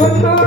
Papa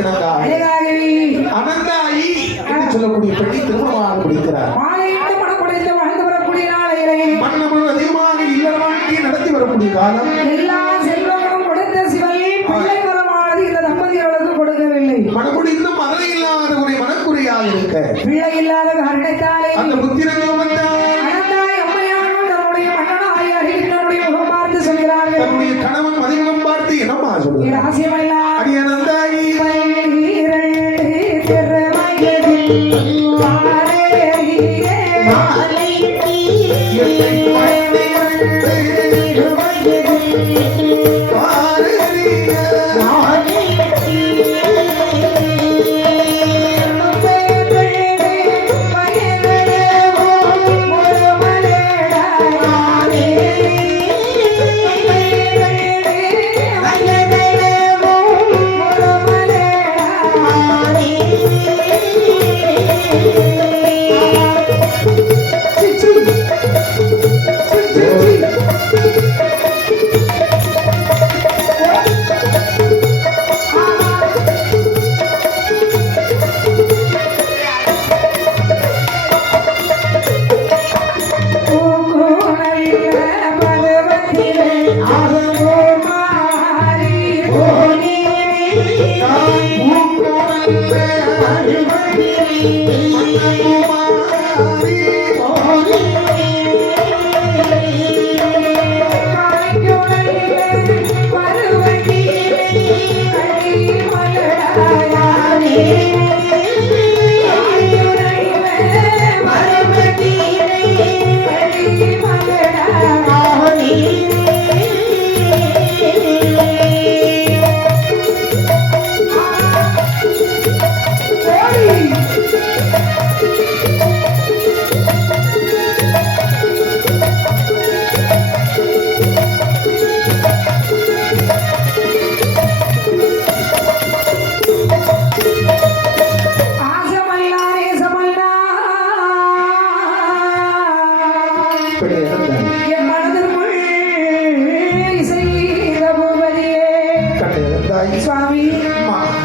கிடந்தாய். அனந்தாயி என்று சொல்லக்கூடிய பெண்ணை திருமணமாக முடிக்கிறார். மன்னமும் அதிகமாக இல்லற வாழ்க்கையை நடத்தி வரக்கூடிய காலம். எல்லா செல்வங்களும் கொடுத்த சிவனை பிள்ளை வரமானது இந்த தம்பதிகளுக்கு கொடுக்கவில்லை. மனக்குடி இன்னும் மதம் இல்லாத ஒரு மனக்குறையாக இருக்க பிள்ளை இல்லாத காரணத்தாலே அந்த புத்திரனும் வந்தார். அனந்தாய் அம்மையாரும் தன்னுடைய மன்னனாய் அறிவித்தனுடைய முகம் பார்த்து சொல்கிறார்கள். தன்னுடைய கணவன் மதிமுகம் பார்த்து என்னமா சொல்கிறார்? ஆசியமெல்லாம் அடி அனந்தாயி சுவாமி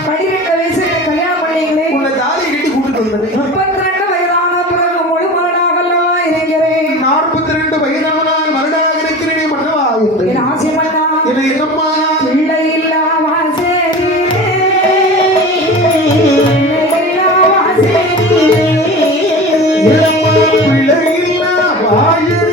12 வயசுல கல்யாணம் பண்ணீங்களே, உன்னை தாலி கட்டி கூட்டிட்டு வந்தது. 32 வயதான பிறகு முழு மகனாகல்லவா இருக்கிறேன். 42 வயதான மருடாக இருக்கிறேன் மன்னவா என்று என் ஆசை மன்னா இது என்னம்மா பிள்ளை இல்லாம சரி பிள்ளை இல்லா வாயில்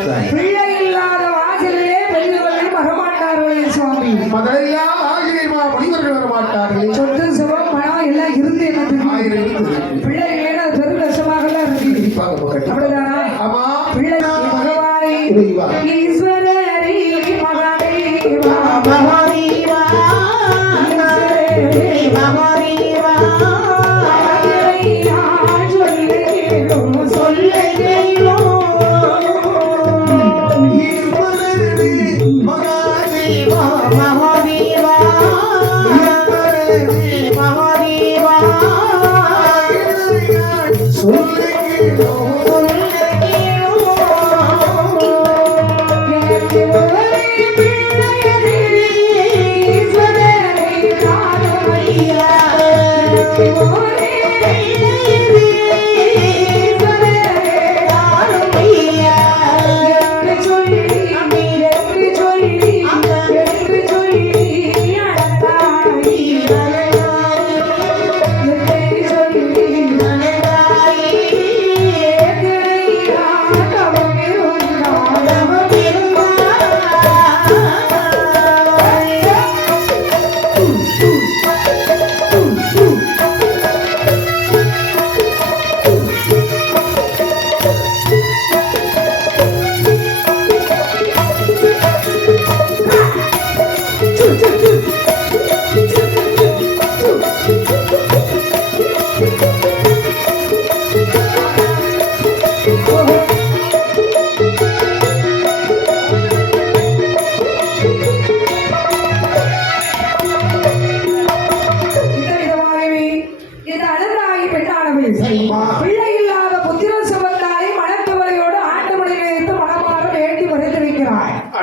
Thank you.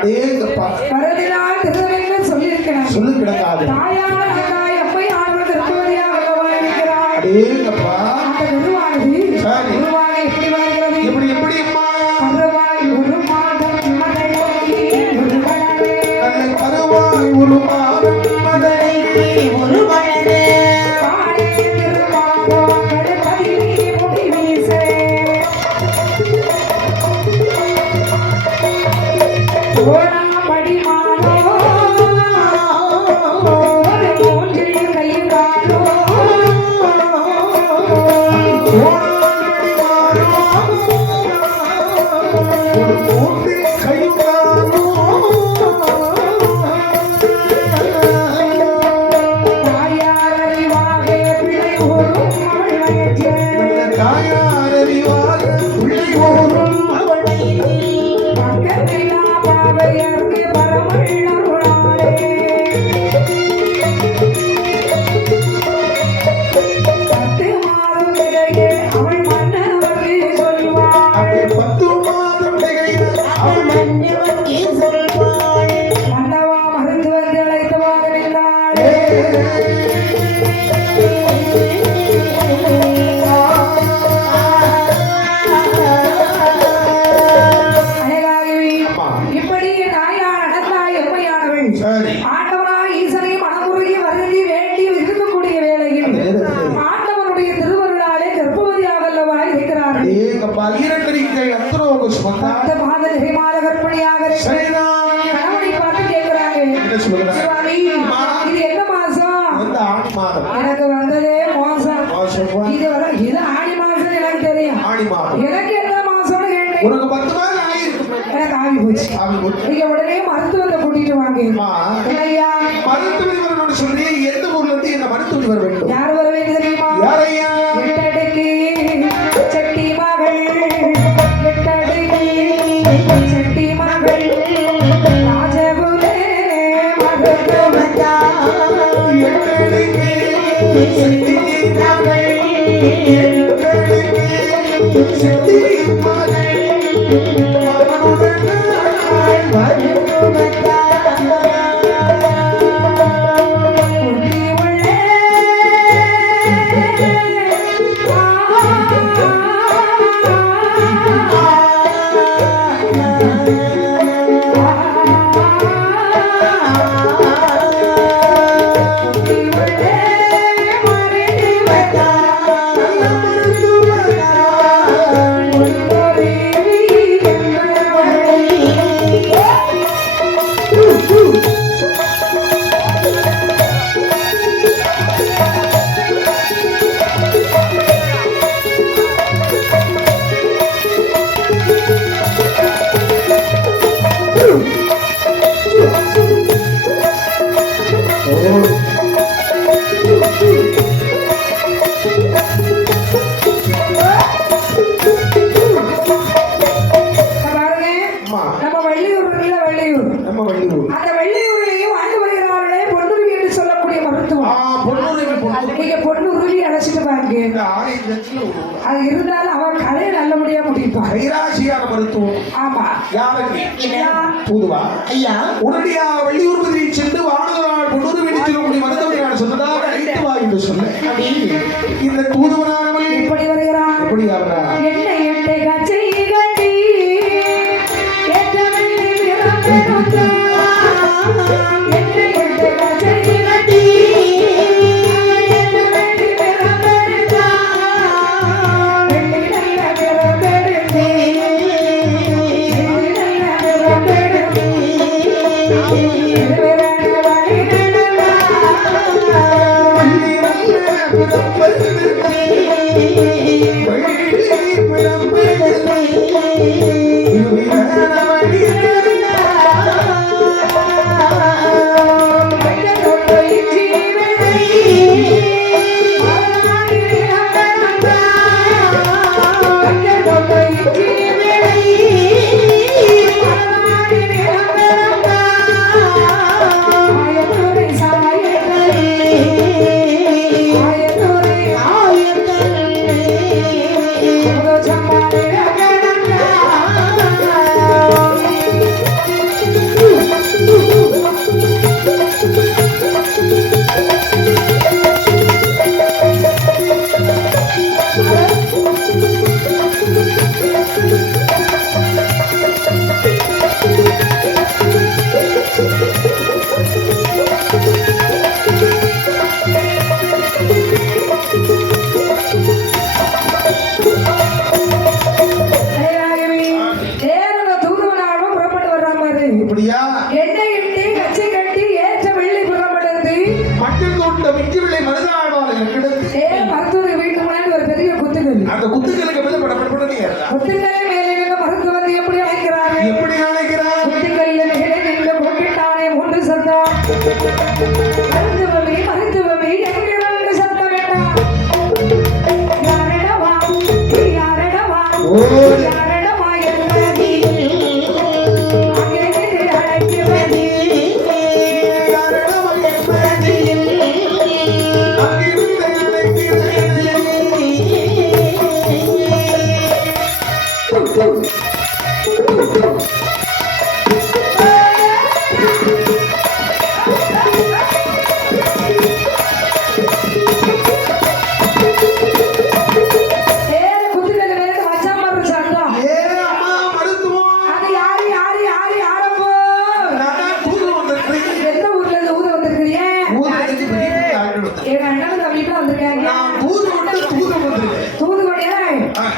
அடேங்கப்பா கருதினால் திருவென்று சொல்லியிருக்கிறேன். சொல்லு கிடக்காது. தாயான தாய் அம்மை ஆனவர் திருப்பதியாக அல்லவா இருக்கிறார். அடேங்கப்பா அந்த குருவானது சரி. குருவாக எப்படி வருகிறது? எப்படி எப்படி அம்மா கருவாய் ஒரு மாதம் மதை ஒரு வளரே. நல்ல கருவாய் ஒரு மாதம் மதை ஒரு வளரே பாடே திருமாவோ கடுப்பதி முடி வீசே. ஓடாம்படி மானோ ஒரு மூன்றில் கையுகாலோ. ஓடாம்படி மாறோ ஒரு மூன்றில் கையுகாலோ. தாயார் அறிவாகே பிள்ளை ஓரும் அவள் வயிற்றே. தாயார் அறிவாக பிள்ளை ஓரும் அவளை பக்கத்திலா பாவையர்க்கு பரமள் அருளாளே. பத்து மாதம் இடையே அவள் மன்னவர்க்கு சொல்வாள். 10 மாதம் திகைத்த அவள் மன்னவர்க்கே சொல்வாள். மன்னவா மருந்து வந்து அழைத்து வாருகிறாளே. அழகாகவே இப்படி தாயார் நடந்தாய் எம்மையானவள் சரி. ஆண்டவனாய் ஈசனை மனமுருகி வருந்தி வேண்டி இருக்கக்கூடிய வேளையில் ஆண்டவனுடைய திருவருளாலே கர்ப்பவதியாக அல்லவா இருக்கிறார். அடேங்கப்பா ஈரக்கடிக்கை அந்தரோக சுமந்தா. 10 மாத நிறைமாத கர்ப்பிணியாக சரிதான். கணவனை பார்த்து கேட்கிறாங்க, என்ன சொல்லுகிறார்? சுவாமி இது என்ன மாசம்? வந்து ஆணி மாதம். எனக்கு வந்ததே மோசம். மாசம் இது ஆடி மாசம் எனக்கு தெரியும். ஆணி மாதம். எனக்கு என்ன மாசம்னு கேட்டேன். உனக்கு 10 மாதம் ஆகியிருக்கு. எனக்கு ஆகி போச்சு. ஆகி போச்சு. நீங்க உடனே மருத்துவத்தை கூட்டிட்டு வாங்க. அம்மா, ஐயா மருத்துவரி வரணும்னு சொல்லி எந்த ஊர்ல இருந்து என்ன மருத்துவரி வர வேண்டும்? யார் வர வேண்டும் தெரியுமா? யாரையா? எட்டடுக்கு செட்டி மகள், எட்டடுக்கு செட்டி மகள், ராஜகுலே மருத்துவத்தா. எட்டடிக்கு செட்டி மகள், எட்டடிக்கு செட்டி மகள், மகனுடன் மருத்துவத்தா. புள்ளி உள்ளே பாருங்க, அம்மா, நம்ம வெள்ளியூர் இருக்குல்ல, வெள்ளியூர். நம்ம வள்ளியூர். அந்த வெள்ளியூர்லயும் ஆண்டு வருகிறார்களே பொன்னுருவி என்று சொல்லக்கூடிய மருத்துவம். பொன்னூரில் பொண்ணு. நீங்க பொன்னுருவி அழைச்சிட்டு பாருங்க. இந்த ஆலயத்துல ஒரு அது இருந்தாலும் அவன் கதையை நல்லபடியா முடிப்பான். கைராசியான மருத்துவம். ஆமா. யாருக்கு? தூதுவா ஐயா உடனடியா வெளியூர் பகுதியை சென்று வானதனால் பொன்னூர் வெடித்திருக்கக்கூடிய மருத்துவர்கள் சொன்னதாக அழைத்து வா என்று சொன்ன இந்த தூதுவனானவள் இப்படி வருகிறான். எப்படி அவரா? என்னை எட்டை கச்சை கட்டி ஏற்றமில்லை பிறப்பெருந்தா. என்னை எட்டை கச்சை கட்டி ஏற்றமில்லை பிறப்பெருந்தா. வெள்ளி நல்ல பிறப்பெருந்தே. வெள்ளி நல்ல பிறப்பெருந்தே. திருவிரண்டு வழி நடந்தா. வள்ளி நல்ல பிறப்பெடுத்தே, வள்ளி பிறப்பெடுத்தே, இருவிரன வழி Jump முத்துக்களை மேலே நின்று மறுத்து வந்து எப்படி அழைக்கிறார்கள் எப்படி நினைக்கிறார்? முத்துக்களில் மேலே நின்று போட்டிட்டானே மூன்று சத்தம் மருத்துவமே மருத்துவமே என்கிறாங்க சத்தம் வேண்டாம் யாரிடவா யாரிடவா ஓ. யாரிடவா என்பதி அங்கே நின்று அழைக்கிறது யாரிடம் என்பது? அங்கிருந்து அழைக்கிறது. ஏறு முத்துக்களை மேலே வச்சாம சத்தம் ஏ அம்மா மருத்துவம். அது யாரு யாரு யாரு யாரப்போ நான் தான் தூது வந்திருக்கிறேன். எந்த ஊர்ல இருந்து ஊத வந்திருக்கிறீங்க ஊது அடிச்சு பெரிய பெரிய ஆட்கள் வந்தாங்க. எங்க அண்ணன் தம்பிட்டு வந்திருக்காங்க நான் தூது விட்டு தூது வந்திருக்கேன். தூதுவடியா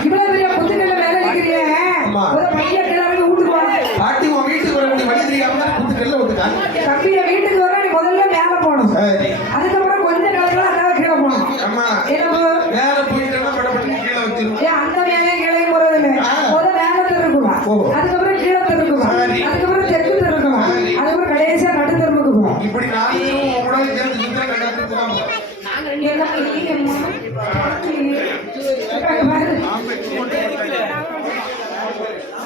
இவ்வளவு பெரிய புத்துக்களை மேல இருக்கிறீங்க ஆமா. ஒரு பையன் கிளம்பி வீட்டுக்கு வா பாட்டி உன் வீட்டுக்கு வரக்கூடிய வழி தெரியாம தான் குத்துக்கல்ல வந்துட்டாங்க. தம்பிய வீட்டுக்கு வர நீ முதல்ல மேல போகணும் சரி. அதுக்கப்புறம் கொஞ்ச காலத்துல அண்ணாவை கீழே போகணும் அம்மா என்ன வேற போயிட்டேன்னா படப்பட்டு கீழே வச்சிருவோம். ஏன் அந்த மேலே கீழே போறது இல்லை முதல்ல மேல திருக்குவா ஓ. அதுக்கப்புறம் கீழே திருக்குவா சரி. அதுக்கப்புறம் தெற்கு திருக்குவா சரி. அதுக்கப்புறம் கடைசியா நடு திரும்புக்கு போ இப்படி நாலு பேரும் உங்களோட சேர்ந்து சுத்தா கண்டாத்து போகாம. என்ன பண்ணீங்கம்மா?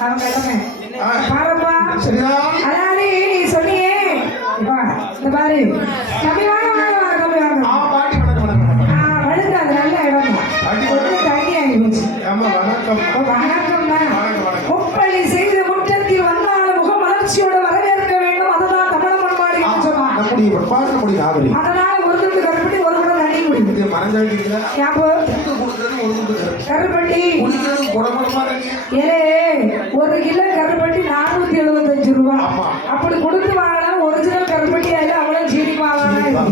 அவன் கிளம்பு. பாருப்பா. சரியா? அதாவது நீ சொன்னியே இப்பா, இந்த பாரு தம்பி வாங்க வாங்க வாங்க தம்பி வாங்க பாட்டி வணக்கம் வணக்கம் வணக்கம். வழுக்கு அது நல்ல இடம் தான் கொஞ்சம் தண்ணி ஆகி போச்சு அம்மா வணக்கம். வணக்கம் தான் வணக்கம் வணக்கம். முப்பள்ளி செய்த முற்றத்தில் வந்தால் முக மலர்ச்சியோட வரவேற்க வேண்டும் அதுதான் தமிழ் பண்பாடு சொன்னான் நம்முடைய பார்க்கக்கூடிய நாகரிகம். அதனால ஒரு துண்டு கருப்பட்டி ஒரு குடம் தண்ணி குடிக்குது இது மறந்தாண்டிங்களா? ஞாபகம் துண்டு கொடுக்கறது ஒரு துண்டு கருப்பு. கருப்பட்டி குடிக்கிறது குடகுடமா இருக்கு. ஏலே ஒரு கிலோ கருப்பட்டி 475 ரூபா ஆமா. அப்படி கொடுத்து வாங்கலாம் ஒரிஜினல் கருப்பட்டி ஆயில அவ்வளவு சீனி வாங்கலாம்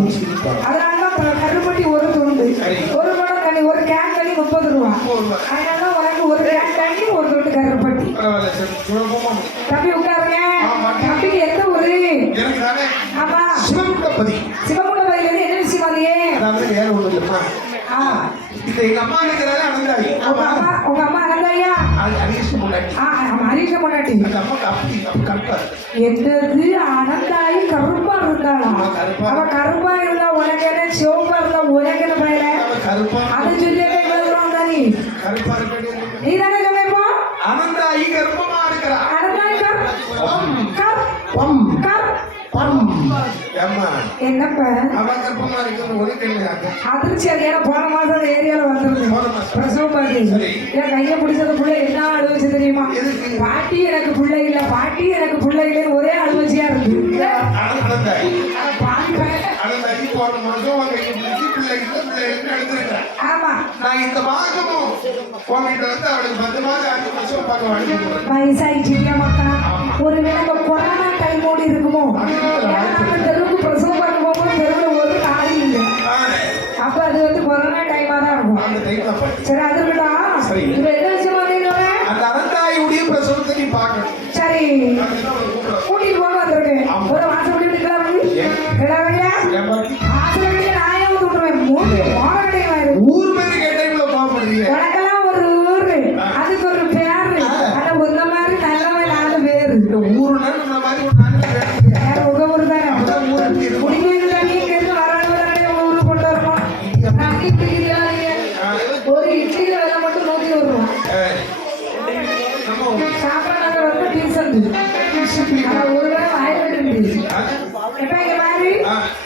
அதனால கருப்பட்டி ஒரு துண்டு சரி. ஒரு குடம் தண்ணி ஒரு கேன் தண்ணி 30 ரூபா அதனால உனக்கு ஒரு கேன் தண்ணி ஒரு துண்டு கருப்பட்டி பரவாயில்ல சரி. சுலபமா முடியும். தம்பி உட்காருங்க ஆமா. தம்பிக்கு எந்த ஊரு எனக்கு தானே ஆமா சிவகுண்டபதி. சிவகுண்ட வயல என்ன விஷயம் அதையே அதாவது வேற ஒண்ணு இல்லைம்மா. இந்த எங்க அம்மா இருக்கிறாரு அனந்தாயி. உங்க அம்மா அனந்தையா அது அரிசி முன்னாடி. மரிக்க முன்னாடி அந்த அம்மாக்கு அப்படி அப்படி கருப்பா இருக்கு. என்னது அனந்தாயி கருப்பா இருந்தாளா ஆமா, கருப்பா. அவ கருப்பா இருந்தா உனக்கு என்ன சிவப்பா இருந்தா உனக்கு என்ன பயில அவ கருப்பா அதை சொல்லி நீ கருப்பா இருக்க. நீ தானே சொன்னப்போ அனந்தாயி கர்ப்பமா இருக்கிறா. அனந்தாயி பம் கர் பம். ஏம்மா என்னப்ப அவ கர்ப்பமா இருக்கிறது ஒரு கேள்வியாங்க. அதிர்ச்சி அது போன மாசம் அந்த ஏரியால வந்துருது போன மாசம். பிரசவ பாட்டி சரி. என் கையை பிடிச்சது புள்ள என்ன அழுவச்சு தெரியுமா எதுக்கு? பாட்டி எனக்கு பிள்ளை இல்ல பாட்டி எனக்கு பிள்ளை இல்லைன்னு ஒரே அழுவச்சியா இருக்கு அனந்தாயி ஆனா பாப்பேன். அனந்தாயி போன மாசம் உன் கையை பிடிச்சி பிள்ளை இல்லை பிள்ளை இல்லைன்னு எடுத்துருக்கிறேன். ஆமா நான் இந்த மாசமும் உங்ககிட்ட வந்து அவளுக்கு 10 மாதம் 5 மாசம் பார்க்க வாங்கி வயசாயிடுச்சு இல்லையா மக்கா ஒரு வேளை கொரோனா டைம் ஓடி இருக்குமோ ஏன்னா நம்ம தெருவுக்கு பிரசவம் பார்க்க போகும்போது தெருவில் ஒரு நாளி இல்லை அப்ப அது வந்து கொரோனா டைமா தான் இருக்கும் அந்த டைம் தான் பாரு. சரி அது இருக்கட்டும் சரி. இப்ப என்ன விஷயம் வந்தீங்க அந்த அனந்தாயுடைய பிரசவத்தை நீ பார்க்கணும். சரி அதுதான் அவளை கூப்பிடுறேன். கூட்டிட்டு போக வந்திருக்கேன் ஒரு மாசம் கூட்டிட்டு கிளம்பி கிளம்பியா என் பாட்டி மாசம் கட்டிய நாயே வந்து விட்டுருவேன் மூணு போன கிடையாது ஊர் பேரு கேட்டா இவ்வளவு கோவப்படுறீங்க. உனக்கெல்லாம் ஒரு ஊரு அதுக்கு ஒரு பேரு ஆனா உன்ன மாதிரி நல்லவன் 4 பேரு இந்த ஊருன்னா நம்மள மாதிரி ஒரு 4 பேர் வேணும். வேற உங்க ஊரு தானே அப்பதான் ஊருக்கு இருக்கும். குடிநீர் தண்ணி இங்க இருந்து வரணும் உங்க ஊருக்கு கொண்டு வரணும் தண்ணி குடிக்கிறாங்க ஒரு இட்லியில விலை மட்டும் 101 ரூபா நம்ம ஊர். சாப்பிட ரொம்ப டீசன்ட் ஆனா ஒரு வேளை ஆயிரம் எப்ப இங்க மாதிரி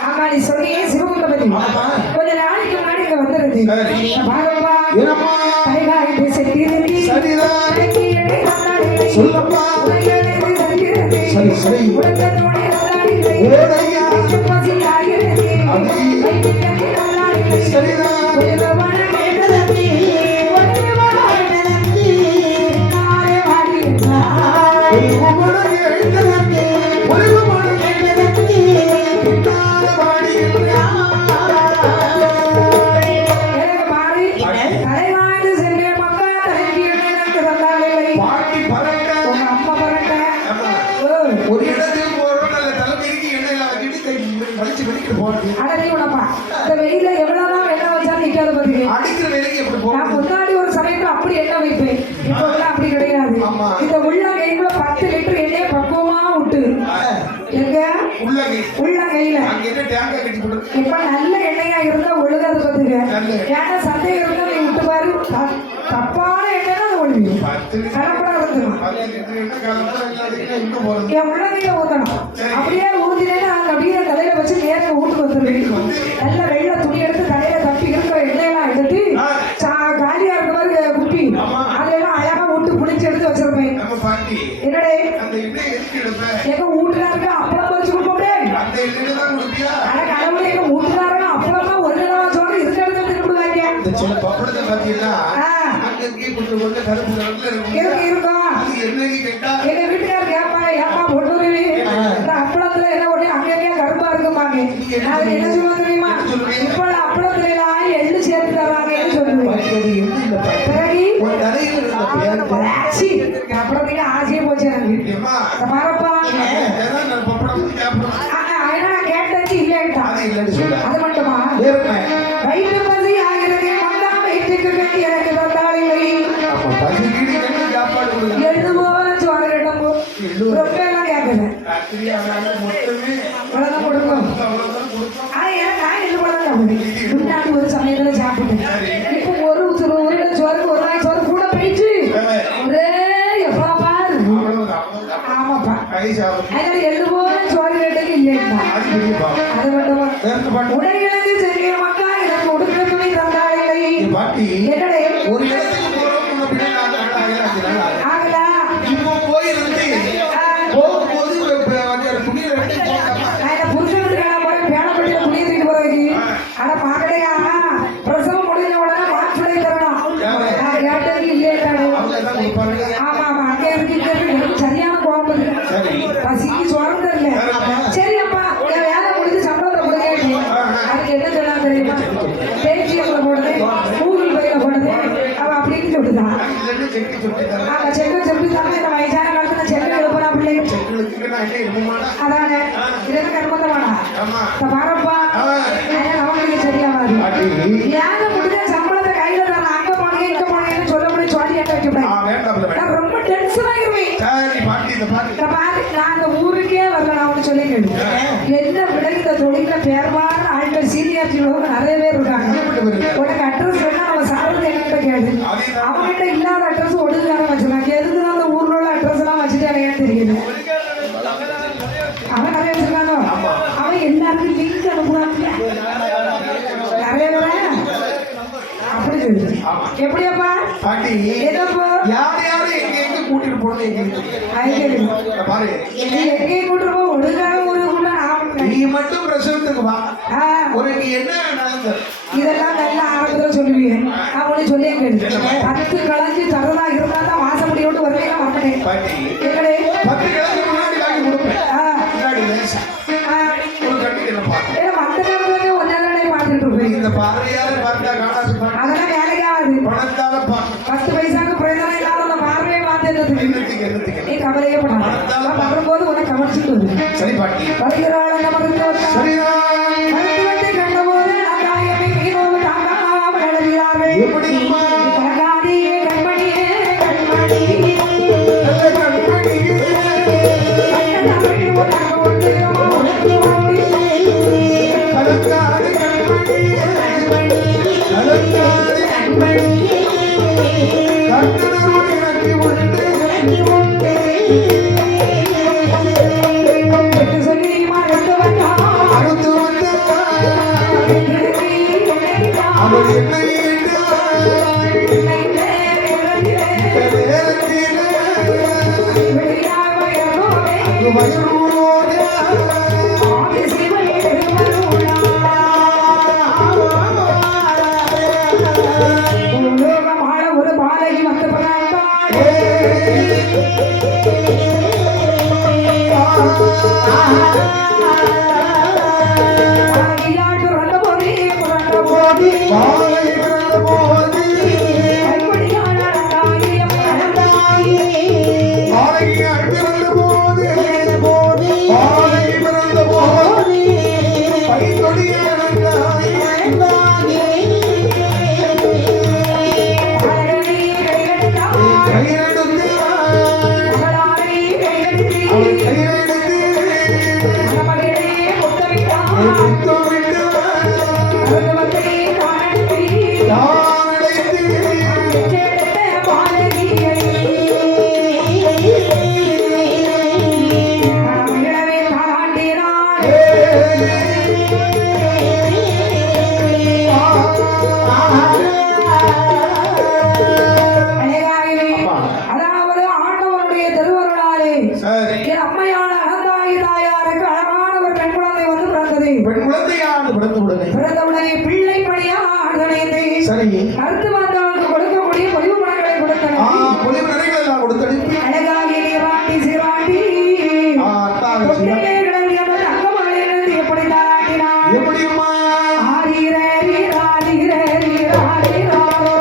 ஆமா நீ சொன்னியே சிவகுண்ட பத்தி ஆமா. கொஞ்ச நாளைக்கு முன்னாடி இங்க வந்துருது சரி. பாருப்பா என்னம்மா? கைகாய்ந்து செட்டிருந்தி சரிதான். கையிலே வந்தாடி சொல்லம்மா. கையிலே செட்டிருந்தி சரி, சரி. உலகத்தோட வந்தாடி ஓடையா. பசி ஆயிருந்தி அப்படி. கையிலே வந்தாடி சரிதான். ஒருவன கேட்டதந்தி ஒருவன கேட்டதந்தி நாளே வாடினாய் ஒரு மனம் எழுந்ததற்கு ஒரு மனம் எழுந்ததற்கு பின்னால வாடுகின்றாய். எனக்கு மாறி தலைவாய்ந்து சென்று மக்கா தலைக்கு எனக்கு தந்தாளில்லை பாட்டி பறக்க. உங்க அம்மா பறக்க ஆமா. ஒரு இடத்துக்கு போறோம் நல்ல தலைமைக்கு எண்ணெயில வச்சுட்டு வலிச்சு வெடிக்க போறது. அடனி உடப்பா இந்த வெயில எவ்வளவுதான் எண்ணெய் வச்சாலும் நிக்காத பாத்தீங்க அடிக்கிற வேலைக்கு எப்படி போறது? நான் முன்னாடி ஒரு சமயத்துல அப்படி எண்ணெய் வைப்பேன் இப்போ எல்லாம் அப்படி கிடையாது ஆமா. இந்த உள்ளங்கைக்குள்ள 10 லிட்டர் எண்ணெயை பக்குவமா விட்டு எங்க உள்ளங்கை உள்ளங்கையில அங்க என்ன டேங்கா கட்டி போட்டு இப்ப நல்ல எண்ணெயா இருந்தா ஒழுகாது பாத்துக்க. நல்ல. ஏன்னா சந்தேகம் இருந்தா நீ விட்டு பாரு. தப்பான எண்ணெய் தான் ஒழுங்கு 10 கலப்படா இருந்துடும். 10 லிட்டர் என்ன கலப்படம் இல்லாதீங்க எங்க போறது என் உள்ளங்கையில ஊத்தணும். அப்படியே ஊத்தினேன்னா அந்த அப்படியே தலையில வச்சு நேரா வீட்டுக்கு வந்துருவேன். நல்ல வெள்ளை துணி எடுத்து தலையில தப்பி இருக்கிற எண்ணெயெல்லாம் எடுத்து காலியா இருக்க மாதிரி குப்பி அதெல்லாம் அழகா விட்டு புளிச்சு எடுத்து வச்சிருப்பேன். நம்ம பாட்டி என்னடே அந்த எண்ணெய் எதுக்கு எடுப்ப எங்க வீட்டுக்காரருக்கு அப்பளம் வச்சு கொடுப்போம். அந்த எண்ணெய் தான் கொடுப்பியா ஆனா கடவுளே எங்க வீட்டுக்காரங்க அப்பளமா ஒரு நிலவா சோறு இருக்க இடத்துல திருப்பிடுவாங்க. இந்த சில பப்படத்தை பாத்தீங்கன்னா அங்க இங்கே கொஞ்சம் கொஞ்சம் கருப்பு கலர்ல இருக்கும் இருக்கும். அது என்னன்னு கேட்டா எங்க வீட்டுக்காரர் கேட்பாங்க ஏப்பா பொண்ணுருவி இந்த அப்பளத்துல என்ன ஒண்ணு அங்கங்கே கருப்பா இருக்குமாங்க. அது என்ன சொல்லுவாங்க தெரியுமா? இப்ப அப்பளத்துல எல்லாம் எள்ளு சேர்த்து தராங்கன்னு சொல்லுவேன். பிறகு ஒரு தலையில இருந்த பேருக்கு சீ, அப்பளத்துக்கு ஆசையே போச்சு எனக்கு. ஏம்மா இந்த பாரப்பா அதான் நான் பப்படம் சாப்பிடுவேன் ஏன்னா நான் கேட்டதுக்கு இல்லைன்ட்டா. அது இல்லைன்னு சொல்ல அது மட்டுமா வயிற்று பசி ஆகிறது மண்ணா வயிற்றுக்கு கட்டி எனக்கு தந்தாளில்லை அப்ப பசி வீடு கட்டி சாப்பாடு கொடுங்க எழுது போல சோறு கிடம்போ ரொம்ப எல்லாம் கேட்குது ராத்திரி ஆனாலும் மொத்தமே இவ்வளவுதான் கொடுக்கும். அவ்வளவுதான் கொடுப்போம் ஆனா ஏன்னா நான் இது போல தான் சாப்பிடுவேன். முன்னாடி ஒரு சமயத்துல சாப்பிட்டேன். இப்போ ஒரு சோறுக்கு ஒரு நாள் சோறு கூட போயிடுச்சு. ஒரே எப்பா பாரு ஆமாப்பா. கை சாப்பிட்டு அதனால எழுது போல சோறு கேட்டது இல்லைன்னா அது பெரியப்பா அது மட்டுமா வேறு பாட்டு உடைகளுக்கு செறிய மக்கா எனக்கு உடுக்கிற துணி தந்தாளில்லை பாட்டி என்னடே ஒரு இடத்துக்கு போறோம் முன்ன பின்ன 4 நாள் ஆகல 5 நாள் ஆகல ஆகலா இப்போ போயிருந்து போகும்போது வந்து துணியில வெட்டி போட்டாமா நான் இந்த புருஷனுக்கு நான் போறேன் பேனப்பட்டியில துணியை தூக்கிட்டு போறதுக்கு. ஆனா பாக்கடையா பிரசவம் முடிஞ்ச உடனே மாற்றுடை தரணும். நான் கேட்டது இல்லையாடு. அவங்க எல்லாம் கொடுப்பாங்க ஆமா ஆமா அங்கே இருக்கு இங்க இருக்கு. எனக்கு சரியான கோபம் வருது. சரி பசிக்கு சோறு தரல. சரி அப்பா என் வேலை முடிஞ்சு சம்பளத்தை கொடுங்க. அதுக்கு என்ன சொன்னா தெரியுமா? பேடிஎம்ல போடுது கூகுள் பேல போடுது அவ அப்படின்னு சொல்லுதான். இல்லன்னு செக்கி சொல்லி தரேன் ஆமா செக்கு செப்பி தானே இந்த வயசான காலத்துல செக்கு எழுப்பா பிள்ளைங்க. செக்குக்கு நான் என்ன இருமாடா அதானே இதெல்லாம் கர்மத்தமாடா ஆமா பாரப்பா நமக்கு சரியாவாது. ஏன் முடிஞ்ச சம்பளத்தை கையில நான் அங்க போனேன் இங்க போனேன்னு சொல்ல முடியும் சொல்லி எட்ட வைக்கப்படாது. வேண்டாம் நான் ரொம்ப டென்ஷன் ஆகிருவேன். சரி பாட்டி இந்த பாட்டி பாரு நான் அந்த ஊருக்கே வரல. நான் ஒன்று சொல்லி கேடு என்ன விட இந்த தொழில பேர்வான ஆட்கள் சீனியாரிட்டி உள்ளவங்க நிறைய பேர் இருக்காங்க. உனக்கு அட்ரஸ் வேணா நம்ம சாப்பிடுறது என்கிட்ட கேடு. அவங்ககிட்ட இல்லாத அட்ரஸ் ஒடுக்காக வச்சிருக்காங்க. எதுக்கு தான் அந்த ஊர்ல உள்ள அட்ரஸ் எல்லாம் வச்சுட்டு எனக்கு தெரியல. அவன் நிறைய வச்சிருக்கானோ அவன் எல்லாருக்கும் லிங்க் அனுப்புவாங்க நிறைய பேர அப்படி சொல்லு. எப்படியாப்பா பாட்டி ஏதோப்பா யார் யாரு எங்க எங்க கூட்டிட்டு போறது எங்க பாரு எங்கேயும் கூட்டுருப்போ ஒடுக்காக ஊருக்குள்ள நீ மட்டும் பிரசவத்துக்கு வா உனக்கு என்ன நடந்தது இதெல்லாம் நல்ல ஆரம்பத்துல சொல்லுவீங்க. நான் ஒண்ணு சொல்லி கேட்டு 10 கலஞ்சு தரதா இருந்தா தான் வாச முடியோடு வரலாம் வரமாட்டேன். பாட்டி எங்களே 10 கிழமைக்கு முன்னாடி வாங்கி கொடுப்பேன் முன்னாடி லேசா ஒரு கட்டிட்டு பார்ப்பேன் ஏன்னா மற்ற நேரத்துல ஒன்னாலே பார்த்துட்டு இருப்பேன். இந்த பார்வையால பார்த்தா காணாது பாட்டி அதெல்லாம் வேலைக்கு ஆகாது. பணத்தால பார்க்க 10 பைசாக்கு பிரயோஜனம் இல்லாத அந்த பார்வையை பார்த்துட்டு என்னத்துக்கு நீ கவலையே பண்ணாத. வரும்போது உனக்கு கவனிச்சுட்டு வந்து சரி பாட்டி வருகிறாள் அந்த மருத்துவத்தை சரிதான் மருத்துவத்தை கண்டபோது அந்தாயமே மீனோடு தாங்காமல் எழுதுகிறார்கள். எப்படிம்மா கலங்காதே கண்மணியே கண்மணி நல்ல கண்மணியே கண்ணாடி உனக்கு ஒன்று உனக்கு ஒன்று கலங்காது கண்மணியே கலங்காது கண்மணியே கண்ணனோடு எனக்கு உண்டு என்று சொல்லி மறந்து வந்தான். அடுத்து வந்த எனக்கு நினைத்தான். அவள் என்ன என்றாள் நினைத்தே உலகிலே நேரத்திலே வெளியாக எல்லோரே வயலூரோடு ஆதி சிவன் திருவருளால் பூலோகமான ஒரு பாலகி வந்து பிறந்தாள். பாலகியால் பிறந்த போதே பிறந்த போது பாலை பிறந்த போது கைப்படியால் நடந்தாயே நடந்தாயே. பாலையால் பிறந்த போது பாலை பிறந்த போது கைத்தொடியால் பாலகனே கையெடுத்தாள். கையெடுத்து அதாவது ஆண்டவருடைய திருவருளாலே சரி. என் அம்மையான அனந்தாயி தாயாருக்கு அழகான ஒரு பெண் குழந்தை வந்து பிறந்தது. பெண் குழந்தையானது பிறந்தவுடனே பிறந்தவுடனே பிள்ளை பணியா ஆழ்ந்தனைந்து சரி. கருத்து வந்தவனுக்கு கொடுக்கக்கூடிய பொலிவு பணங்களை கொடுத்தனர். பொலிவு நிறைகள் எல்லாம் கொடுத்தனுப்பி அழகாகி நீராட்டி சீராட்டி தொட்டிலே கிடந்து எமது அங்கமகளிலிருந்து எப்படி தாராட்டினார். எப்படியுமா ஆரீரேரி ராரீரேரி ராரீராரோ.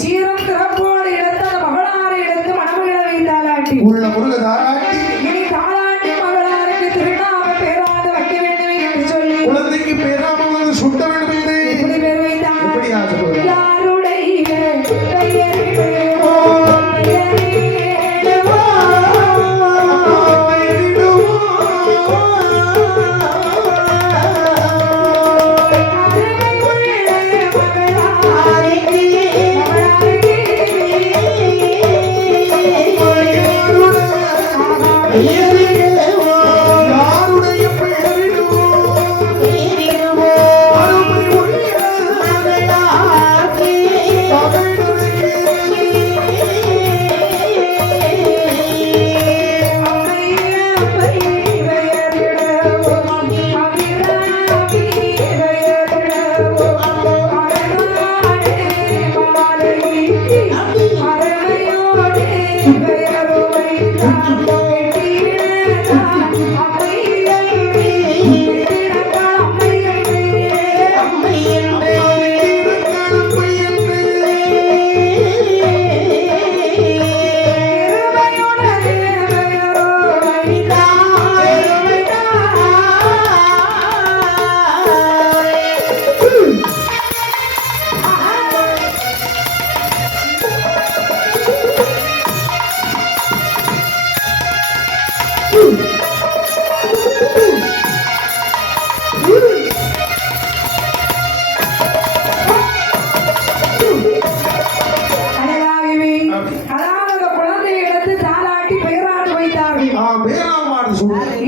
சீரும் சிறப்போடு எடுத்து அந்த மகளாரை எடுத்து மணமகளை வைத்தாலாட்டி உள்ள முருக தாராட்டி இனி தாலாட்டி மகளாருக்கு திருநாம பேராக வைக்க வேண்டும் என்று சொல்லி குழந்தைக்கு பேராமல் வந்து சுட்ட வேண்டும் என்று இப்படி பேர் வைத்தார். எப்படியா சொல்லுவது? யாருடைய பெயரிடுவோ, பெயரிடுவோ. யாருடைய பெயரிடுவோ அருமை உள்ள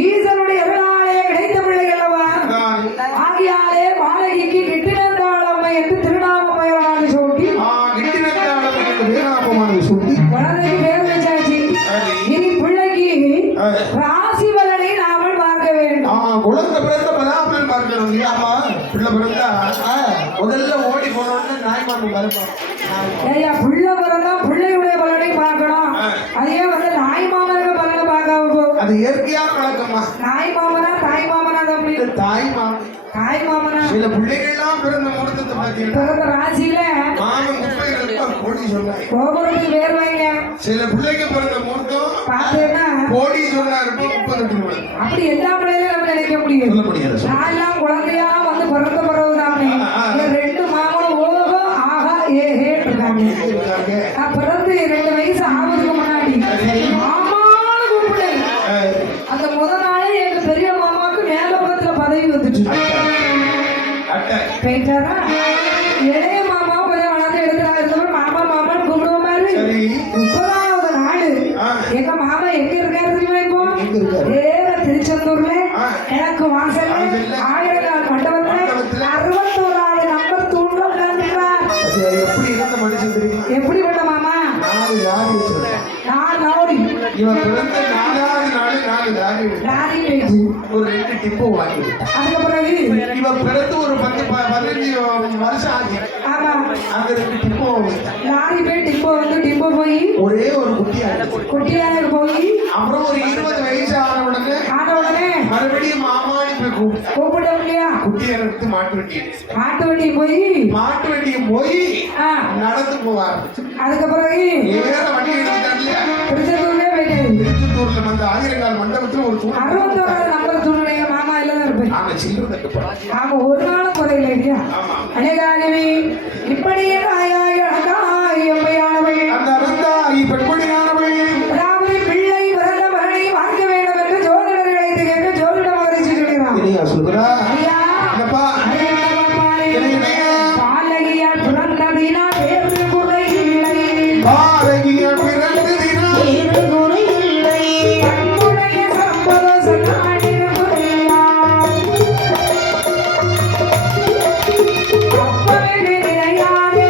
ஈசனுடைய அருளாலே கிடைத்த பிள்ளைகள் அல்லவா? ஆகியாலே பாலகிக்கு கிட்டினந்தாளம்மை என்று திருநாம பெயராக சூட்டி குழந்தைக்கு பேர் வச்சாச்சு. இனி பிள்ளைக்கு ராசி பலனை நாமல் பார்க்க வேண்டும். குழந்தை பிறந்த பதாபலன் பார்க்கணும் இல்லையாமா? பிள்ளை பிறந்தா முதல்ல ஓடி போனோம்னு நாய்மாமி மறுப்பான். ஐயா பிள்ளை பிறந்தா பிள்ளையுடைய பலனை பார்க்கணும். அதே வந்து நாய் மாமனுக்கு பலனை பார்க்காம போகும். அது இயற்கையான வழக்கம்மா. நாய் மாமனா தாய் மாமனா தம்பி? தாய் மாமன். தாய் மாமனா சில பிள்ளைகள்லாம் பிறந்த முகூர்த்தத்தை பார்த்தீங்கன்னா பிறந்த ராசியில மாமன் கோடி சொன்ன கோபுரத்துக்கு பேர் வைங்க. சில பிள்ளைக்கு பிறந்த மூர்க்கம் பார்த்தேன்னா கோடி சொன்னாரு 30 அப்படி எல்லா பிள்ளைகளும் நம்ம நினைக்க முடியும். சொல்ல முடியாது நான் எல்லாம் குழந்தையா வந்து பிறந்த பிறகுதானே என் 2 மாமனும் ஓஹோ ஆஹா ஏஹேன்னு இருக்காங்க. நான் பிறந்து 2 வயசு ஆவதுக்கு முன்னாடி மாமான்னு கூப்பிட்டேன். அந்த முதல் நாளே எங்க பெரிய மாமாவுக்கு மேலோகத்துல பதவி வந்துட்டு போயிட்டாரா. இளைய மாமா கொஞ்சம் வளர்ந்து எடுக்கிறாங்க. மாமா மாமான்னு கூப்பிடுவ மாதிரி 30வது நாள் எங்க மாமா எங்க இருக்காரு தெரியுமா? இப்போ வேற திருச்செந்தூர்ல எனக்கு வாசல்ல 1000 மண்டபத்துல 61வது நம்பர் தூண்ல உட்கார்ந்துருக்கார். எப்படி இருந்த மனுஷன் தெரியுமா? எப்படிப்பட்ட மாமா? 4 லாரி வச்சிருக்கான். 4 லாரி. இவன் பிறந்த 4வது நாள் 4 லாரி லாரி போயிட்டு ஒரு 2 டிப்போ வாங்கி. அதுக்கு பிறகு இவன் பிறந்து ஒரு 10-15 வருஷம் ஆச்சு. ஆமா அங்க 2 டிப்போ லாரி போய் டிப்போ வந்து டிப்போ போய் ஒரே ஒரு குட்டியா குட்டியாக போய் அப்புறம் ஒரு 20 வயசு ஆன உடனே மறுபடியும் மாமாடி போய் கூப்பிட்டோம் இல்லையா? குட்டியை எடுத்து மாட்டு வண்டி போய் நடந்து போவார். அதுக்கு பிறகு வேற வண்டி எடுத்துட்டாங்க இல்லையா? திருச்செந்தூர்லயே போயிட்டாரு. திருச்செந்தூர்ல வந்து 1000 மண்டபத்துல ஒரு தூண் 61வது நம்பர் தூணுடைய மாமா இல்லதான் இருப்பேன். ஆமா சில்லறை தட்டுப்பாடு. ஆமா ஒரு நாள் குறையில இல்லையா? ஆமா அழகாகவே இப்படியே தாயாய் அழகாய் எம்மையானவள் அந்த அறந்தாய் பெண்மணியானவள் அதாவது பிள்ளை பிறந்த மகனை வாங்க வேண்டும் என்று ஜோதிடர்களை கேட்க ஜோதிட மகரிஷி சொல்கிறார். இல்லையா சொல்லுறா? ஐயா என்னப்பா? பாலகியால் பிறந்ததினா வேறு குறை இல்லை. பாலகியால் பிறந்ததினா வேறு குறை இல்லை. தன்னுடைய சம்பதம் நாடின குறையா. அப்பவே நினையாதே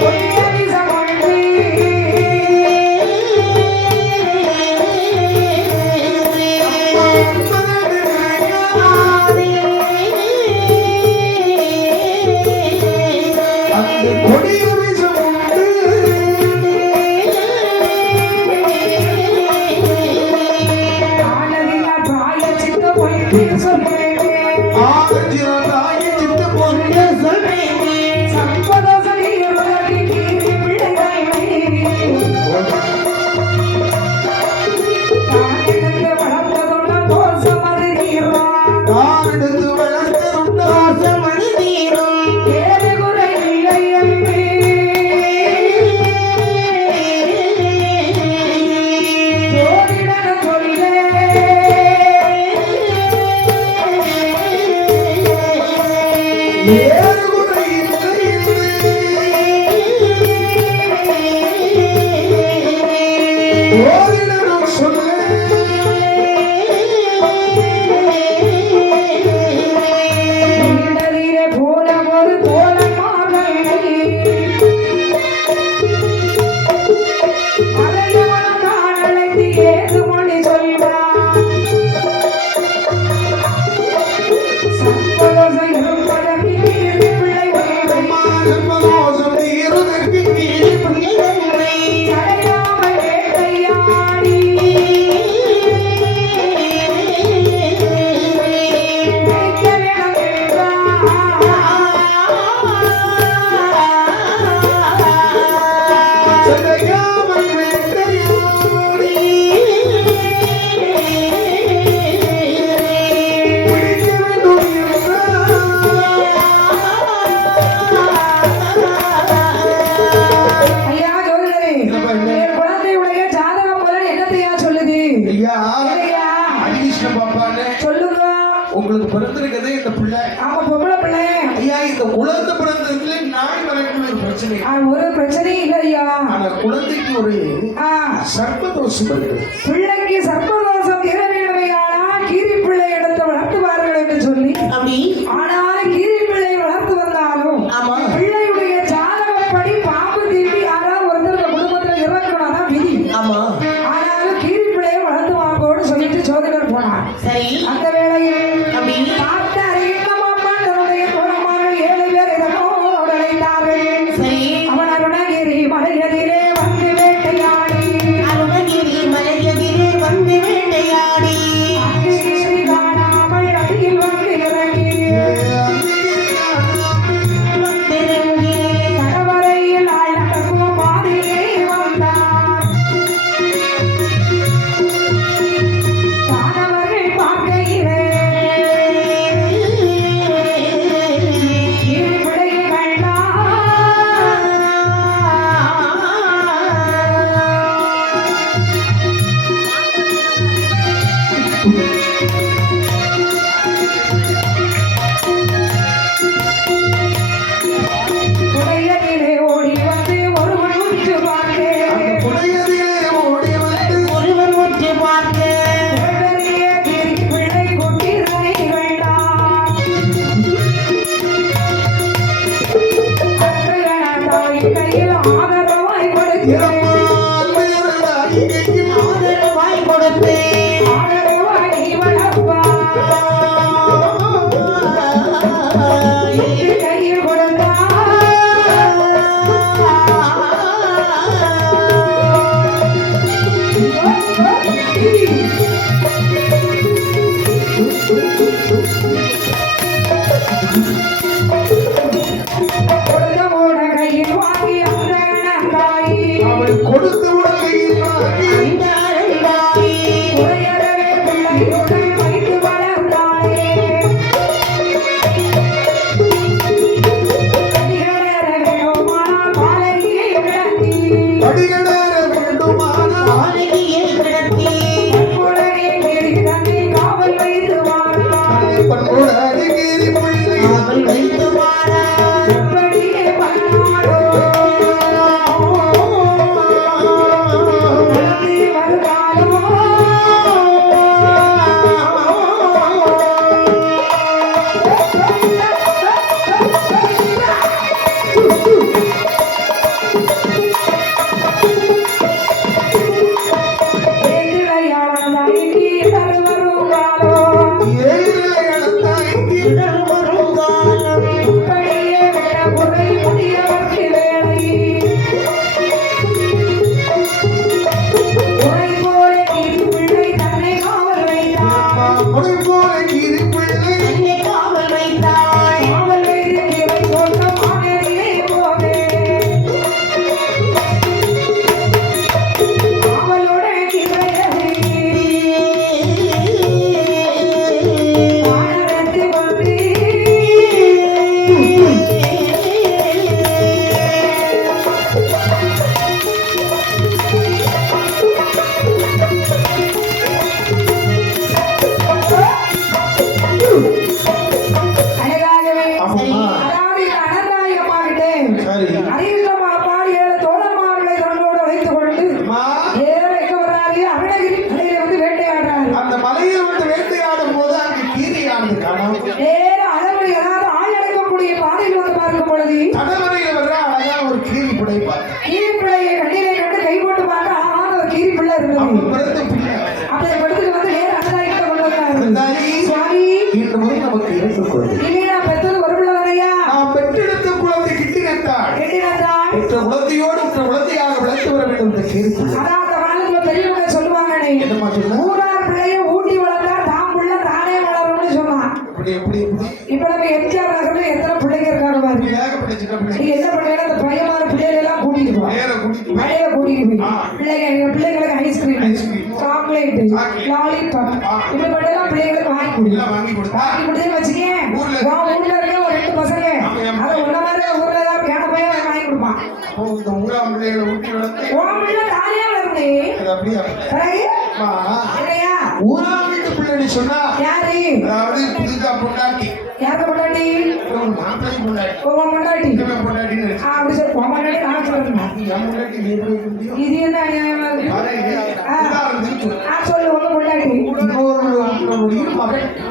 பொய்யவி சமழ்த்தி அந்த கொடிய விஷம் உண்டு ஆனதினா பிராய சித்த பொய்த்து சொல்றேன். ஆதித்யனாய் சித்த பொருள் சொல்றேன். சம்பதம் இருவதி கீரி பிள்ளைதாய் தானிடந்து வளர்த்ததொன்ன தோசம் அது நீர்வான். தானிடந்து வளர்த்ததுண்ட தோசம் அது நீரும். ஏழு குறை இல்லை அன்பே. ஜோதிடன சொல்லே. ஏறு குறை இல்லை ஓரிடம் சொல்ல நீடலிலே போல ஒரு கோலமாலை. அலையவனம் நான் அழைத்து ஏது மொழி சொல்வான். சம்பதோசை இருப்பதற்கு கீழ் பிள்ளை ஒன்றை சம்பதோசம் தீருதற்கு கீழ் பிள்ளை அடையாமல் வேட்டையாடி வைக்க வேணும் என்றான். சதையாமல் வேட்டையாடி பிடிக்க வேண்டும் ஐயா ஜோதிடரே, என் குழந்தையுடைய ஜாதகம் முதல் என்னத்தையா சொல்லுது? ஐயா ஐயா, அடிகிருஷ்ண பாப்பான்னு சொல்லுங்க. உங்களுக்கு பிறந்திருக்கதே இந்த பிள்ளை. ஆமா பொம்பளை பிள்ளை. ஐயா இந்த குழந்தை பிறந்ததுல நாய் வரைக்கும் ஒரு பிரச்சனை. ஒரு பிரச்சனையும் இல்லை ஐயா. ஆனா குழந்தைக்கு ஒரு ஆ, சர்ப்பதோஷம் இருக்கு. பிள்ளைக்கு சர்ப்பதோஷம் தீர வேண்டுமையானா கீரி பிள்ளை எடுத்து வளர்த்துவார்கள் என்று சொல்லி ஆனால் கீரி பிள்ளை வளர்த்து வந்தாலும் பிள்ளையுடைய ஜாதகப்படி பாம்பு தீட்டி யாராவது ஒருத்தர் இந்த குடும்பத்துல இறக்கணும் தான் விதி. ஆனாலும் கீரி பிள்ளையை வளர்த்து வாங்கோன்னு சொல்லிட்டு ஜோதிடர் போனார். அந்த வேளையில் பார்த்த அறிகின்ற மாமா தன்னுடைய தோழமார்கள் 7 பேர் இதனோடு அழைத்தார்கள். அவன் அருணகிரி மலையதிலே வந்து வேட்டையாடி அங்கு காணாமல் அடியில் வந்து இறங்கி எப்படியே பண்ணாடோ நடந்து வருகாலமோ இப்ப நம்ம எம்ஜிஆர் நகர்ல எத்தனை பிள்ளைங்க இருக்காங்க பாருங்க. என்ன பண்ணீங்கன்னா அந்த பையமான பிள்ளைகளை எல்லாம் கூட்டிட்டு போய் பிள்ளைங்களுக்கு ஐஸ்கிரீம் சாக்லேட் லாலிபாப் இப்படி மட்டும் பிள்ளைங்களுக்கு வாங்கி கொடுத்து வச்சுக்கேன். ஊர்ல இருக்க ஒரு 2 பசங்க அதை உன்ன மாதிரி ஊர்ல தான் கேட்ட பையன் வாங்கி கொடுப்பான். தாலியா வருது இல்லையா ஊரா வீட்டு பிள்ளை சொன்னா யாரு அதாவது புதுக்கா பொண்டாட்டி யாருக்கு பொண்டாட்டி மாப்பிள்ளை பொண்டாட்டி பொண்டாட்டி பொண்டாட்டின்னு அப்படி சொல்லி பொண்டாட்டி நான் சொல்றேன். இது என்ன அநியாயமா இருக்கு? சொல்லு உங்க பொண்டாட்டி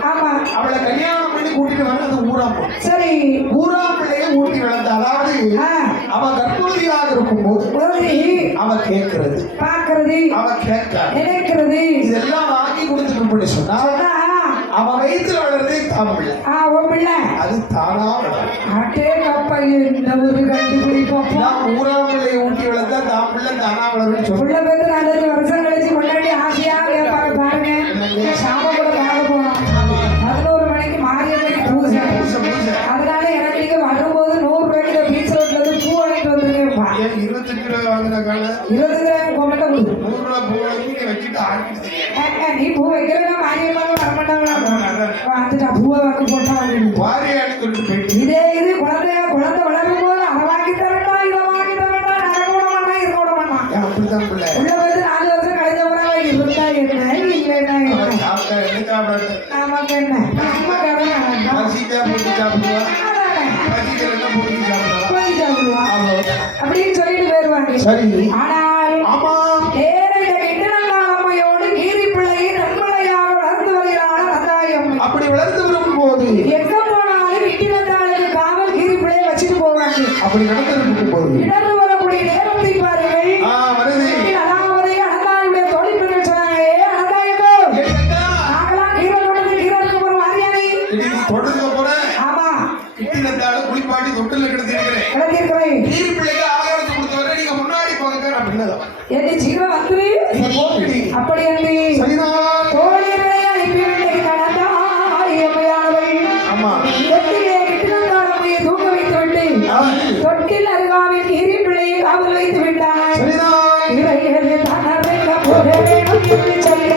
ஆமா அவளை கல்யாணம் பண்ணி கூட்டிட்டு வர அது ஊரா சரி ஊரா பிள்ளைய ஊட்டி வளர்ந்த அதாவது அவ கர்ப்பவதியாக இருக்கும் போது அவ கேட்கறது பாக்குறது அவ கேட்க நினைக்கிறது இதெல்லாம் வாங்கி கொடுத்துட்டு சொன்னா அவ வயிற்றுல வளர்றதே தான் பிள்ளை பிள்ளை அது தானா அட்டே கப்பா இந்த ஒரு கண்டுபிடிப்போம். ஊரா பிள்ளைய ஊட்டி வளர்த்தா தான் பிள்ளை தானா வளரும் சொல்ல பேரு 4 வருஷம் கழிச்சு முன்னாடி ஆசையா கேட்பாங்க பாருங்க. சாம கூட பார்க்க போனோம் 11 மணிக்கு மாரியம்மனுக்கு பூஜை. அதனால எனக்கு நீங்க வரும்போது 100 ரூபாய்க்கு பீச் ரோட்ல இருந்து பூ வாங்கிட்டு வந்துருக்கேன்ப்பா. 25 ரூபாய் வாங்கின கால 20 ரூபாய் கொண்டு 100 ரூபாய் பூ வாங்கி வச்சுட்டு ஆடிட்டு நீ பூ வைக்கிறதா மாரியம்மன் வரமாட்டாங்களா வந்துட்டா பூவை வாங்க போட்டா வாரியாடி சொல்லிட்டு போயிட்டு இதே இது குழந்தை வளரும் போது அதை வாங்கி தரட்டா இதை வாங்கி தரட்டா நடக்க விட மாட்டான் இருக்க விட மாட்டான். அப்படிதான் பிள்ளை உள்ள வந்து 4 வருஷம் கழிஞ்ச பிறகு இருந்தா என்ன இல்லைன்னா ஆமாங்க என்ன நம்ம கடமை பசிட்டா போட்டு சாப்பிடுவா பசிக்கிறதா போட்டு சாப்பிடுவா அப்படின்னு சொல்லிட்டு போயிருவாங்க. சரி ஆனால் ஆமா அம்மையோடு கீரி பிள்ளையை நன்மலையாக வளர்ந்து வருகிறாள் ரத்தாயம். அப்படி வளர்ந்து வரும் போது எங்க போனாலும் விட்டி வந்தாளுக்கு காவல் கீரி பிள்ளையை வச்சுட்டு போவாங்க. அப்படி நடந்து போது இடர்ந்து வரக்கூடிய நேரத்தை பாருங்கள். வருது அதாவது அனந்தாயுடைய தோழி பெண்கள் சொன்னாங்க அனந்தாயக்கோ நாங்களாம் கீரை தொடர்ந்து கீரைக்கு போறோம் வாரியானை தொடர்ந்து போறேன். ஆமா கிட்டினத்தால குளிப்பாட்டி தொட்டில கிடத்திருக்கிறேன் கிடத்திருக்கிறேன். கீரி பிள்ளைக்கு ஆகாரத்தை கொடுத்து வர நீங்க முன்னாடி போங்க அப்படின்னா என்ன சீக்கிரம் வந்துரு அப்படி என்று தோழிகளை அனுப்பிவிட்டை நடந்தாயமையானவள் தொட்டிலே கிட்டினத்தாளமையை தூங்க வைத்து விட்டு தொட்டில் அருகாவில் கீரி பிள்ளையை காவல் வைத்து விட்டாள். இறையது தனர்க்க போக வேண்டும் என்று சொல்லி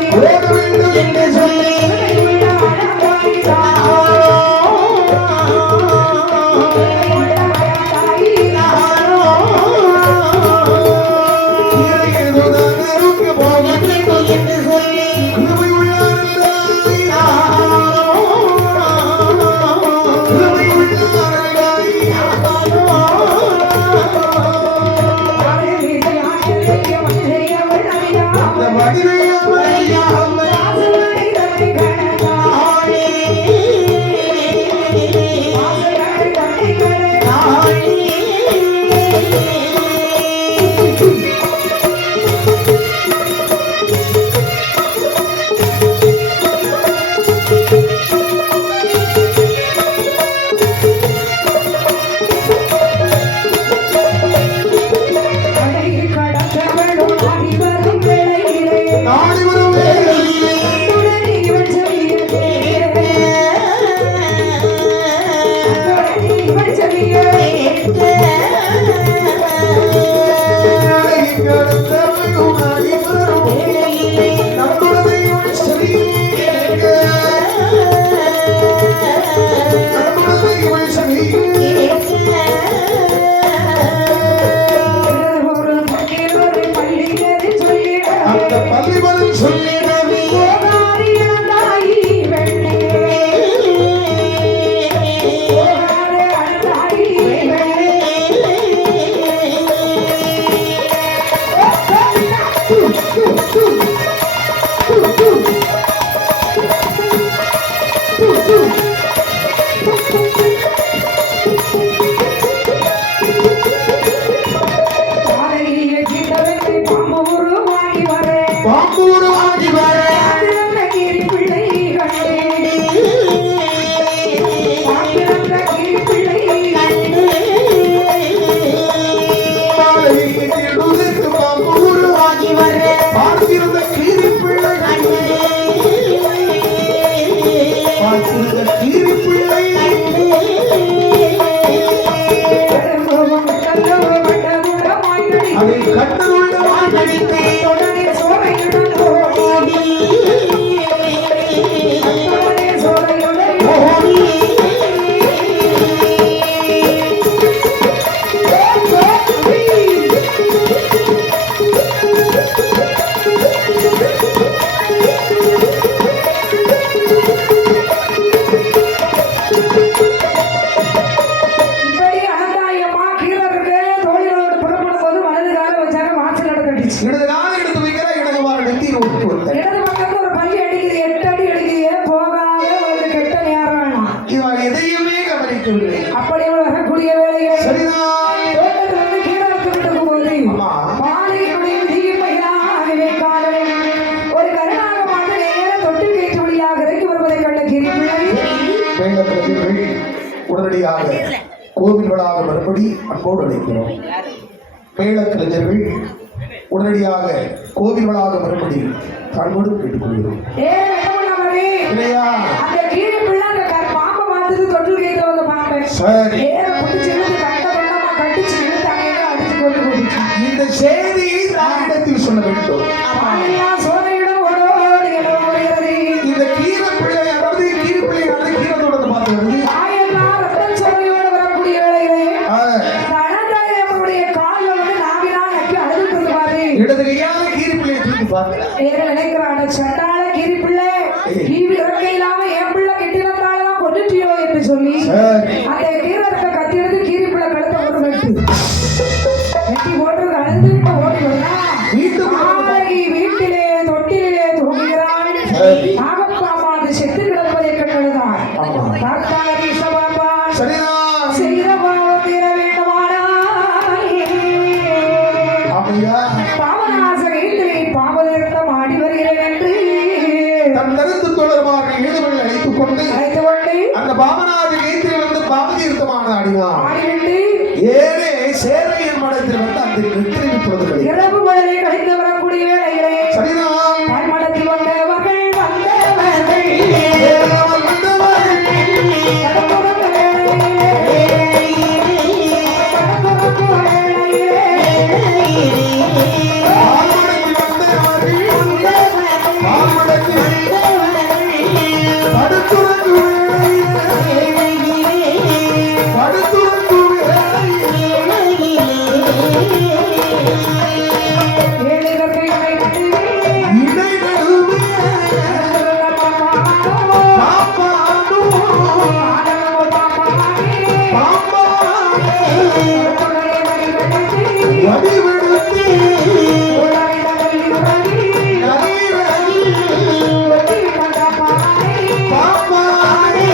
அப்படி அவள் வரக்கூடிய வேளையில் சரிதான். தோட்டத்திலிருந்து கீழே இறக்கப்பட்டு போகும்போது ஆமா. மாலையினுடைய விதியின் மயிலாகவே காணல் ஒரு கருணாக மாட்டு நேர தொட்டில் கயிற்று வழியாக இறங்கி வருவதை கண்ட கிரிப்பிள்ளை மேலப்பிரதிகள் உடனடியாக கோவில் வளாக மறுபடி அன்போடு அழைக்கிறோம். மேலக்கலைஞர்கள் உடனடியாக கோவில் வளாக மறுபடி அன்போடு கேட்டுக்கொள்கிறோம். இல்லையா? அந்த கிரிப்பிள்ளை அந்த பாம்பை பார்த்தது தொட்டில் கயிற்று வந்த பாம்பை சரி. நேர பிடிச்சி இழுத்து கட்டமா கட்டிச்சு இழுத்து அங்கே அடிச்சு கொண்டு போட்டுச்சு. இந்த செய்தியை தானிடத்தில் சொல்ல வேண்டும். பாலையா சோலையிடம் ஓடோடி ஓடுகிறது. இந்த கீரப்பிள்ளை அதாவது கீரப்பிள்ளையானது கீரத்தோடத்தை பார்த்து தாயெல்லாம் ரத்தம் சோலையோடு வரக்கூடிய வேளையிலே தனதாயவனுடைய கால்ல வந்து நாவினால் நக்கி அழுதுட்டு இருப்பாரு. இடது கையால கீரப்பிள்ளையை தூக்கி பார்க்கிறார். வேற நினைக்கிறான் சட்டால கிரிப்பிள்ளை கீவி இறக்க இல்லாம என் பிள்ளை கெட்டினத்தாலதான் கொண்டுட்டியோ என்று சொல்லி சரி. அந்த கீரத்தை கத்தி எடுத்து கீரிப்பிள்ளை கழுத்தை ஒரு வெட்டு வெட்டி போட்டு கலந்து ஓடி வரா வீட்டிலே தொட்டிலே தூங்குகிறாள். சரி. நாகப்பாமா அது செத்து கிடப்பதை கண்டதுதான் ஆமா. தாத்தாரி சபாபா சரிதான். செய்த பாவம் தீர வேண்டுமானால் ஆமையா பாவநாசகத்திலே பாவதர்த்தம் ஆடி வருகிறேன் என்று தன் கருத்து தொடர்பாக ஈடுபடி அழைத்துக் கொண்டு அழைத்து கொண்டு அந்த பாமநாத கேத்திரி வந்து பாமதீர்த்தமான அடினார். ஆடிவிட்டு ஏழே சேரையின் மடத்தில் வந்து அந்த நித்திரை பொழுதுகளை இரவு பொழுதை கழித்து வரக்கூடிய வேளையிலே சரிதான். தாய்மடத்தில் வந்தவர்கள் வந்தவர்கள் ஏழாமல் வந்தவர்கள் கடம்புறக்கு வேளையிலே கடம்புறக்கு வேளையிலே பால்மடத்தில் வந்தவர்கள் பால்மடத்தில் படுத்துறங்கு படுத்துறங்கு ஏழைகளுக்கு இணைத்து இடை நடுவே பாப்பானோ பாம்பானே வடிவெடுத்து பாப்பானே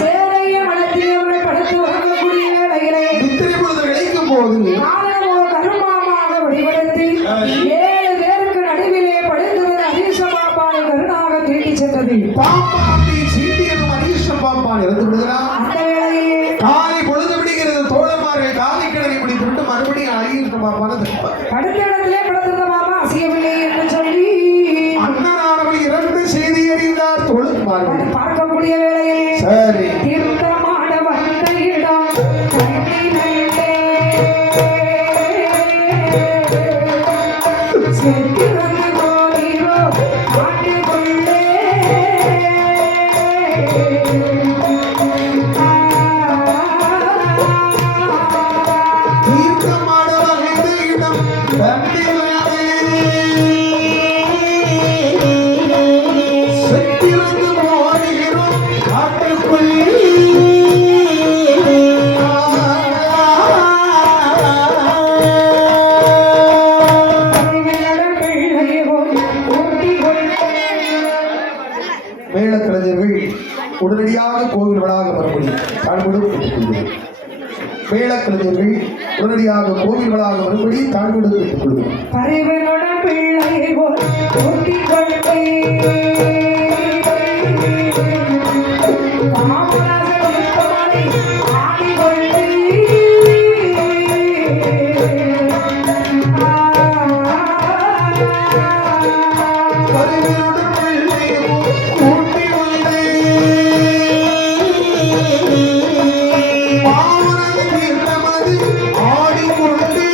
சேரைய வளர்த்தியவர்கள் படுத்து வரக்கூடிய வேளையிலே நித்திரை பொழுது இழைக்கும் போது காலமோ கருமாமாக வடிவெடுத்து 7 பேருக்கு நடுவிலே படுத்தவர் அதிசமாப்பானை கருணாக தீட்டிச் சென்றது. பாம்பாண்டி சீட்டியதும் அதீஷ்ட பாம்பான் இறந்து விடுகிறார். அந்த வேளையிலே காலை பொழுது விடுகிறது. தோழமார்கள் காலை கிழமை பிடித்து விட்டு மறுபடியும் அதீஷ்ட பாம்பான படுத்த இடத்திலே படுத்திருந்த மாமா அசியவில்லை என்று சொல்லி அண்ணனானவள் 2 செய்தி அறிந்தார் தோழமார்கள். அது பார்க்கக்கூடிய வேளையிலே சரி. தீர்த்தமான வந்த இடம் கண்ணிலே செத்திறந்து போகிறோ ஆண்டுக்குள்ளே தீர்க்கமான வகைந்த இடம் தன்னிலே செத்திறந்து போகிறோம் காட்டுக்குள்ளே. மேளக்கலைஞர்கள் உடனடியாக கோவில் வளாக மறுபடி தாழ்வுடன் கேட்டுக்கொள்கிறோம். மேளக்கலைஞர்கள் உடனடியாக கோவில் வளாக மறுபடி தாழ்வுடன் கேட்டுக்கொள்கிறோம். பரிவனோட பிள்ளை போல் ஊட்டிக் கொண்டே காமராஜர் யுத்தமாடி ஆடிக்கொண்டே கருவினுடன் பிள்ளையோ கூட்டி வந்தே பாவனது தீர்த்தமது ஆடிக்கொண்டே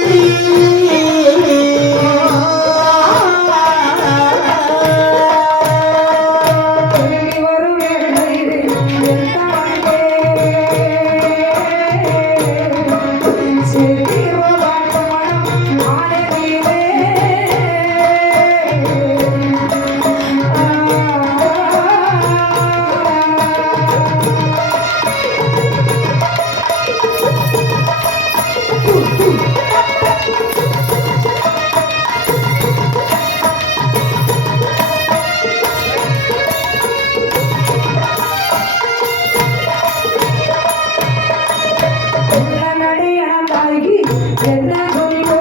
என்ன சொல்லோ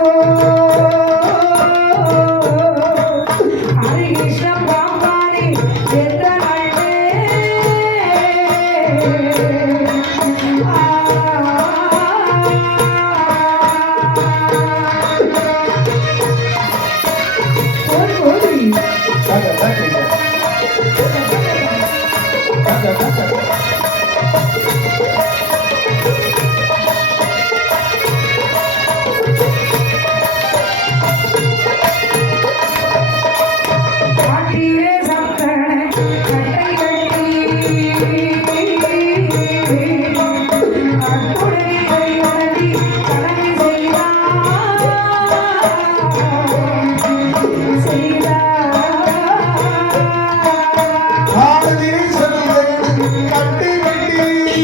ஹரி கிருஷ்ண பாபானே எந்த நாளே காட்டிலே சந்தன கட்டை கட்டி அத்துணை கையுடனே கடமை செய்தார் ஆனதினை சொல்லுங்கள் கட்டி கட்டி